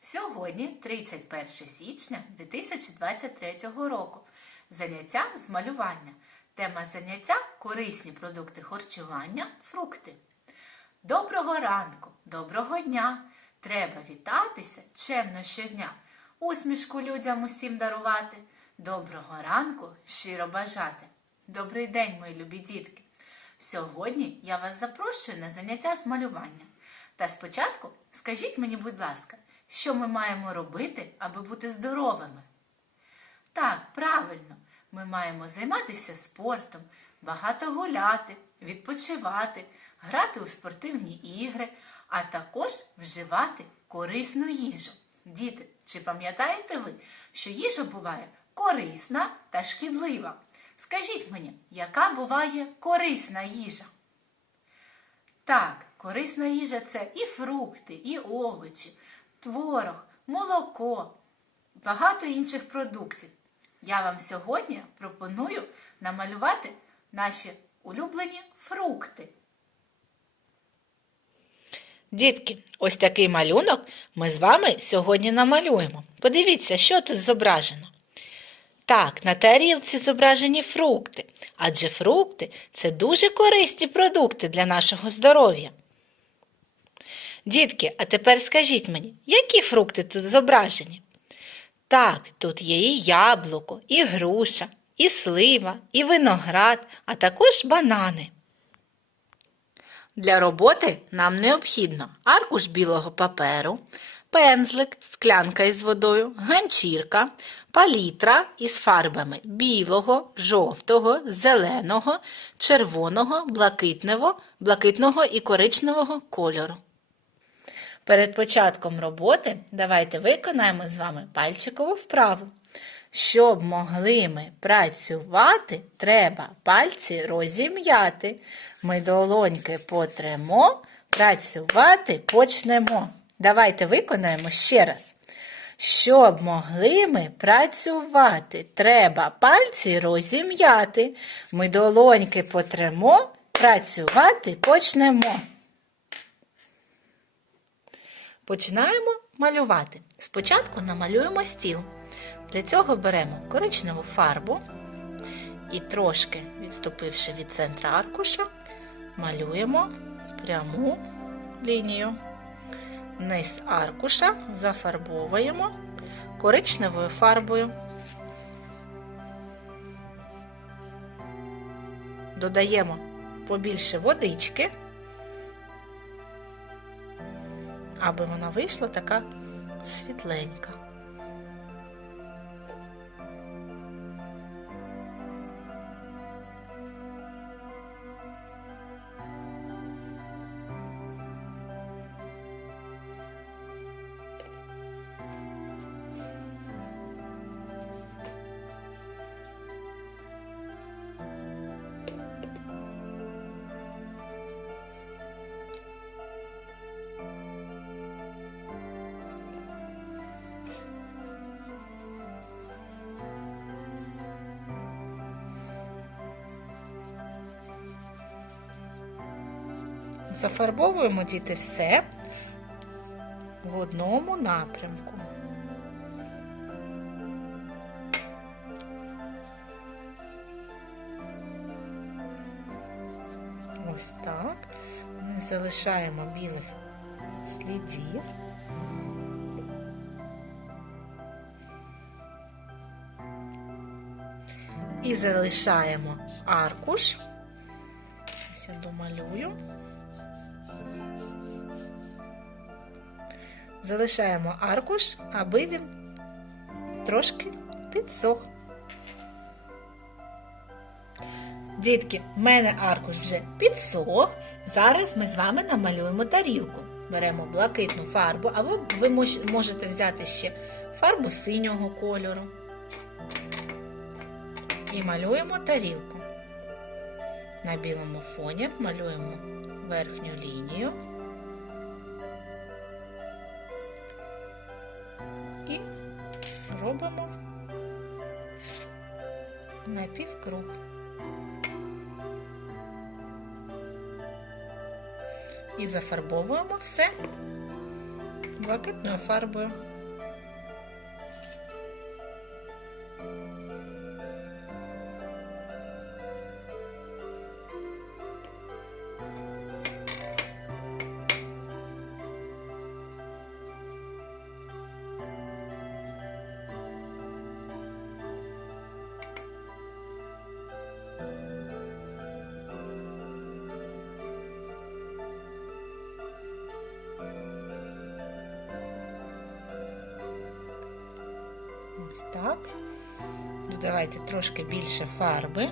Сьогодні 31 січня 2023 року. Заняття з малювання. Тема заняття корисні продукти харчування, фрукти. Доброго ранку, доброго дня! Треба вітатися чемно щодня, усмішку людям усім дарувати. Доброго ранку щиро бажати. Добрий день, мої любі дітки! Сьогодні я вас запрошую на заняття з малювання. Та спочатку скажіть мені, будь ласка, що ми маємо робити, аби бути здоровими? Так, правильно, ми маємо займатися спортом, багато гуляти, відпочивати, грати у спортивні ігри, а також вживати корисну їжу. Діти, чи пам'ятаєте ви, що їжа буває корисна та шкідлива? Скажіть мені, яка буває корисна їжа? Так, корисна їжа це і фрукти, і овочі, творог, молоко, багато інших продуктів. Я вам сьогодні пропоную намалювати наші улюблені фрукти. Дітки, ось такий малюнок ми з вами сьогодні намалюємо. Подивіться, що тут зображено. Так, на тарілці зображені фрукти, адже фрукти це дуже корисні продукти для нашого здоров'я. Дітки, а тепер скажіть мені, які фрукти тут зображені? Так, тут є і яблуко, і груша, і слива, і виноград, а також банани. Для роботи нам необхідно аркуш білого паперу, пензлик, склянка із водою, ганчірка, палітра із фарбами білого, жовтого, зеленого, червоного, блакитного, блакитного і коричневого кольору. Перед початком роботи давайте виконаємо з вами пальчикову вправу. Щоб могли ми працювати, треба пальці розім'яти. Ми долоньки потремо, працювати почнемо. Давайте виконаємо ще раз. Щоб могли ми працювати, треба пальці розім'яти. Ми долоньки потремо, працювати почнемо. Починаємо малювати. Спочатку намалюємо стіл. Для цього беремо коричневу фарбу і трошки, відступивши від центра аркуша, малюємо пряму лінію. Низ аркуша зафарбовуємо коричневою фарбою. Додаємо побільше водички, аби вона вийшла така світленька. Зафарбовуємо діти все в одному напрямку. Ось так. Не залишаємо білих слідів. І залишаємо аркуш. Ось я домалюю. Залишаємо аркуш, аби він трошки підсох. Дітки, в мене аркуш вже підсох. Зараз ми з вами намалюємо тарілку. Беремо блакитну фарбу, або ви можете взяти ще фарбу синього кольору. І малюємо тарілку. На білому фоні малюємо верхню лінію. Робимо напівкруг. І зафарбовуємо все блакитною фарбою. Так. Додавайте трошки більше фарби.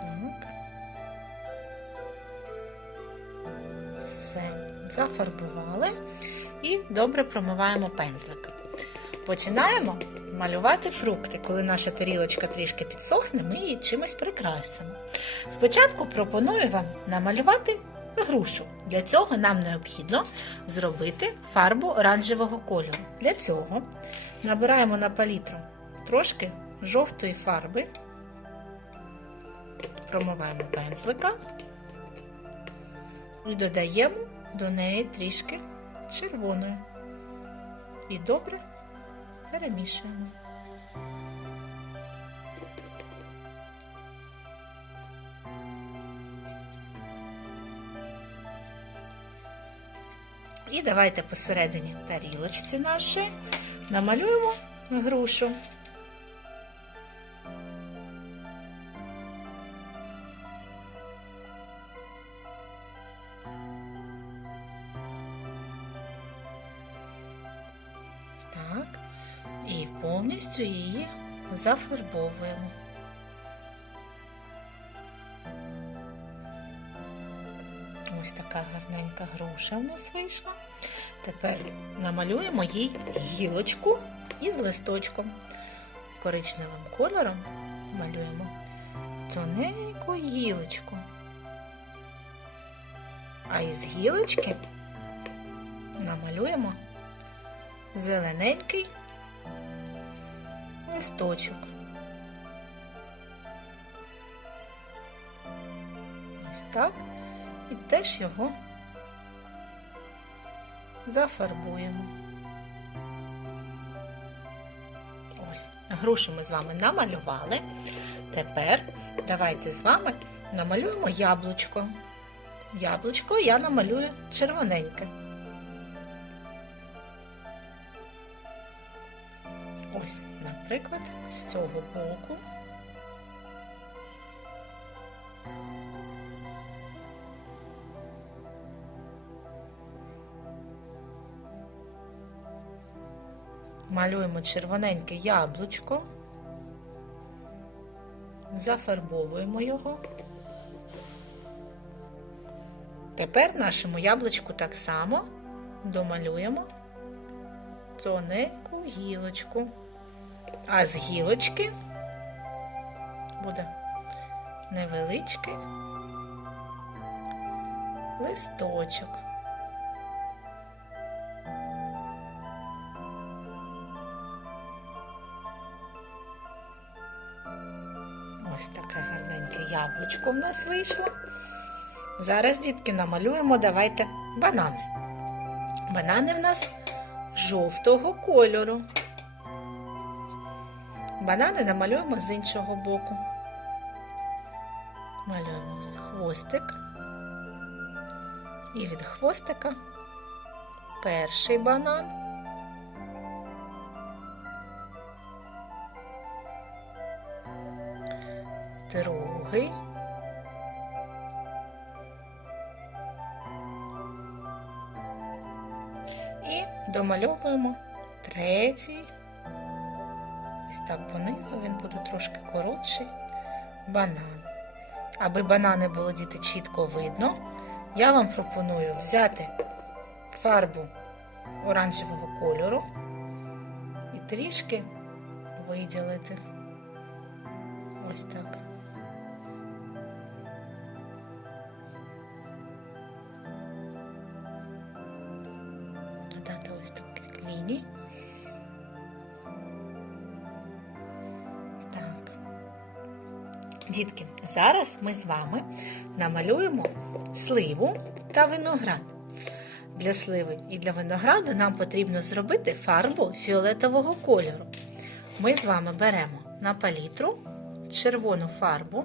Так. Все, зафарбували і добре промиваємо пензлик. Починаємо малювати фрукти. Коли наша тарілочка трішки підсохне, ми її чимось прикрасимо. Спочатку пропоную вам намалювати грушу. Для цього нам необхідно зробити фарбу оранжевого кольору. Для цього набираємо на палітру трошки жовтої фарби, промиваємо пензлика і додаємо до неї трішки червоної. І добре перемішуємо. І давайте посередині тарілочці нашої намалюємо грушу. Так, і повністю її зафарбовуємо. Ось така гарненька груша в нас вийшла. Тепер намалюємо їй гілочку із листочком. Коричневим кольором малюємо тоненьку гілочку. А із гілочки намалюємо зелененький листочок. Ось так. І теж його зафарбуємо. Ось, грушу ми з вами намалювали. Тепер давайте з вами намалюємо яблучко. Яблучко я намалюю червоненьке. Ось, наприклад, з цього боку. Малюємо червоненьке яблучко, зафарбовуємо його. Тепер нашому яблучку так само домалюємо тоненьку гілочку. А з гілочки буде невеличкий листочок. Ось таке гарненьке яблучко в нас вийшло. Зараз, дітки, намалюємо, давайте банани. Банани в нас жовтого кольору. Банани намалюємо з іншого боку. Малюємо хвостик. І від хвостика перший банан. Другий. І домальовуємо третій. Ось так понизу він буде трошки коротший банан. Аби банани було діти чітко видно, я вам пропоную взяти фарбу оранжевого кольору і трішки виділити. Ось так. Таких. Так. Дітки, зараз ми з вами намалюємо сливу та виноград. Для сливи і для винограду нам потрібно зробити фарбу фіолетового кольору. Ми з вами беремо на палітру червону фарбу.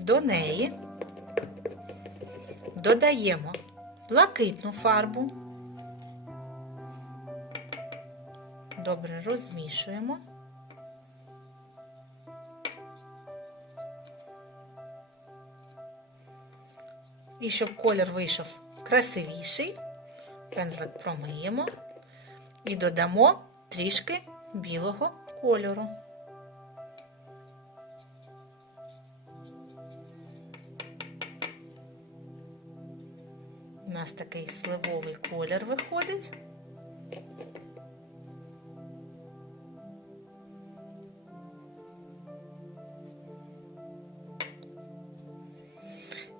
До неї додаємо блакитну фарбу. Добре розмішуємо. І щоб колір вийшов красивіший, пензлик промиємо і додамо трішки білого кольору. Нас такий сливовий колір виходить.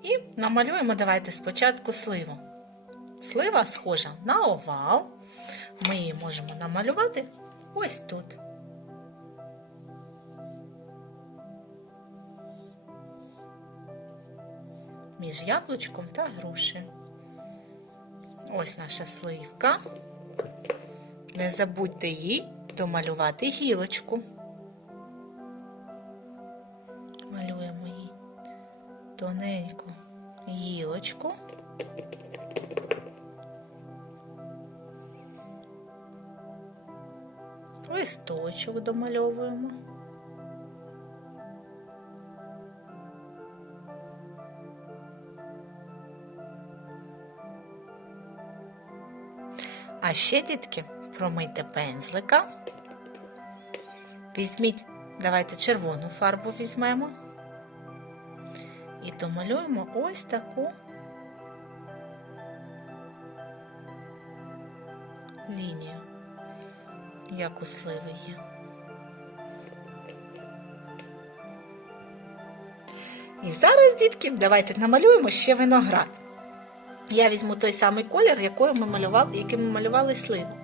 І намалюємо давайте спочатку сливу. Слива схожа на овал. Ми її можемо намалювати ось тут. Між яблучком та грушею. Ось наша сливка. Не забудьте їй домалювати гілочку. Малюємо їй тоненьку гілочку. Листочок домальовуємо. А ще, дітки, промийте пензлика. Візьміть, давайте червону фарбу візьмемо. І домалюємо ось таку лінію, як у сливи є. І зараз, дітки, давайте намалюємо ще виноград. Я візьму той самий колір, який ми малювали, яким ми малювали сливу.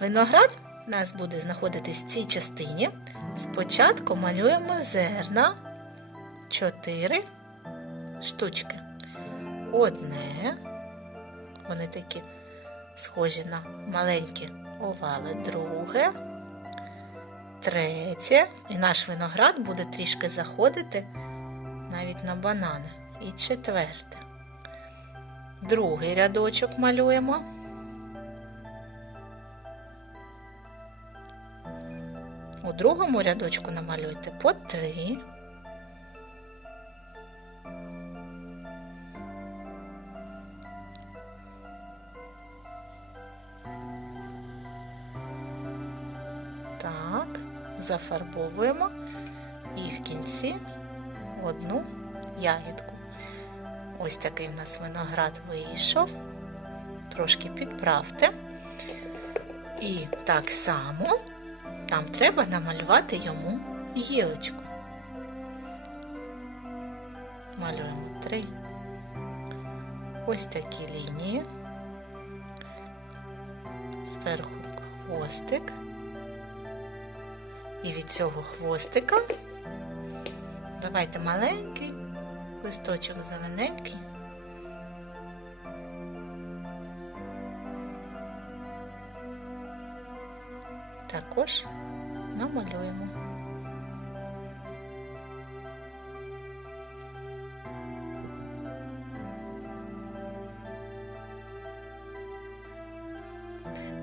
Виноград у нас буде знаходитись в цій частині. Спочатку малюємо зерна. Чотири штучки. Одне. Вони такі схожі на маленькі овали. Друге. Третє. І наш виноград буде трішки заходити навіть на банани. І четверте. Другий рядочок малюємо. У другому рядочку намалюйте по три. Так, зафарбовуємо і в кінці одну ягідку. Ось такий в нас виноград вийшов. Трошки підправте. І так само нам треба намалювати йому гілочку. Малюємо три. Ось такі лінії. Зверху хвостик. І від цього хвостика давайте маленький листочок зелененький. Також намалюємо.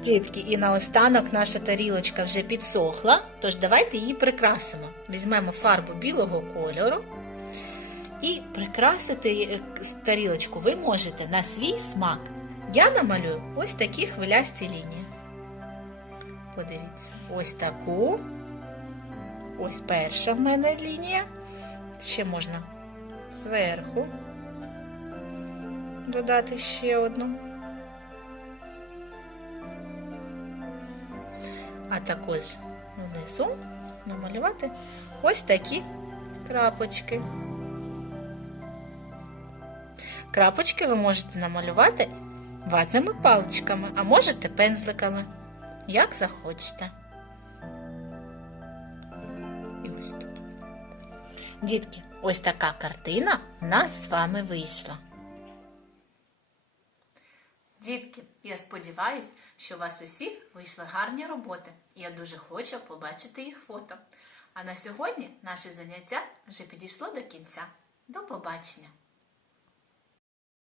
Дітки, і наостанок наша тарілочка вже підсохла, тож давайте її прикрасимо. Візьмемо фарбу білого кольору і прикрасити тарілочку ви можете на свій смак. Я намалюю ось такі хвилясті лінії. Подивіться, ось таку. Ось перша в мене лінія. Ще можна зверху додати ще одну. А також внизу намалювати ось такі крапочки. Крапочки ви можете намалювати ватними паличками, а можете пензликами, як захочете. І ось тут. Дітки, ось така картина у нас з вами вийшла. Дітки, я сподіваюся, що у вас усіх вийшли гарні роботи, я дуже хочу побачити їх фото. А на сьогодні наше заняття вже підійшло до кінця. До побачення!